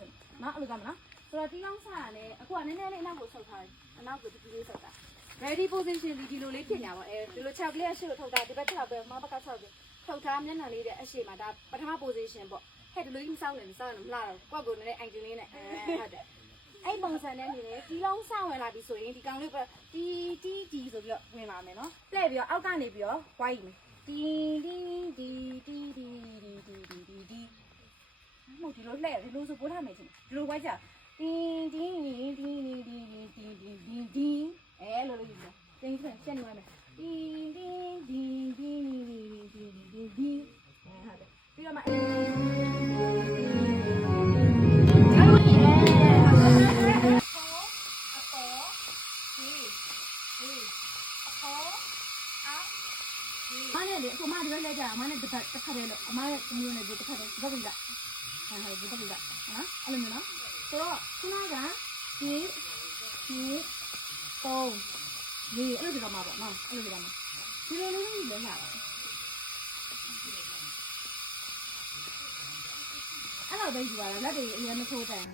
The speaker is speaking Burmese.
တော့နော်အဲ့လိုကမနော်ဆိုတော့တီးလောင်းစားရလဲအခုကနည်းနည်းလေးအနောက်ကိုဆုတ်ထားတယ်အနောက်ကိုဒီလေးဆုတ်တာ ready position ဒီလိုလေးဖြစ်ညာပေါ့အဲဒီလို6ကလေးအရှိကိုထုတ်တာဒီဘက်6ပဲမဘက်က6ပဲထုတ်ထားမျက်နှာလေးတဲ့အရှိမှာဒါပထမ position ပေါ့ဟဲ့ဒီလိုကြီးမစောင်းနဲ့မစောင်းနဲ့မလှတော့ကိုယ့်ကိုနည်းနည်း angle လေးနဲ့ဟုတ်တယ်အဲ့ပုံစံနဲ့နေလေဒီလုံးစဝင်လာပြီဆိုရင်ဒီကောင်လေးပဲတီဆိုပြီးတော့ဝင်လာမယ်နော်လှည့်ပြီးတော့အောက်ကနေပြီးတော့ဝိုင်းမယ်တီမဟုတ်ဒီလိုလှည့်ဒီလိုဆိုပို့ထားမယ်ချင်းဒီလိုဝိုင်းကြတီအဲလိုလေးပြောတင်းပြန်ဆက်နွယ်မယ်တီဟုတ်တယ်ပြီးတော့မှမနဲ့လေအခုမဒီလိုလဲကြအမနဲ့တစ်ခါတည်းလို့အမရဲ့မျိုးနဲ့ဒီတစ်ခါတည်းဘက်ပြီးလာဒီဘက်ပြီးလာနော်အဲ့လိုမျိုးနော်ဆိုတော့ခုနကဒီပုံဒီအဲ့လိုဒီကမှာပေါ့နော်အဲ့လိုဒီကမှာဒီလိုလေးလေးလဲလာပါအဲ့လိုပဲယူပါလားလက်တွေအရင်မထိုးတယ်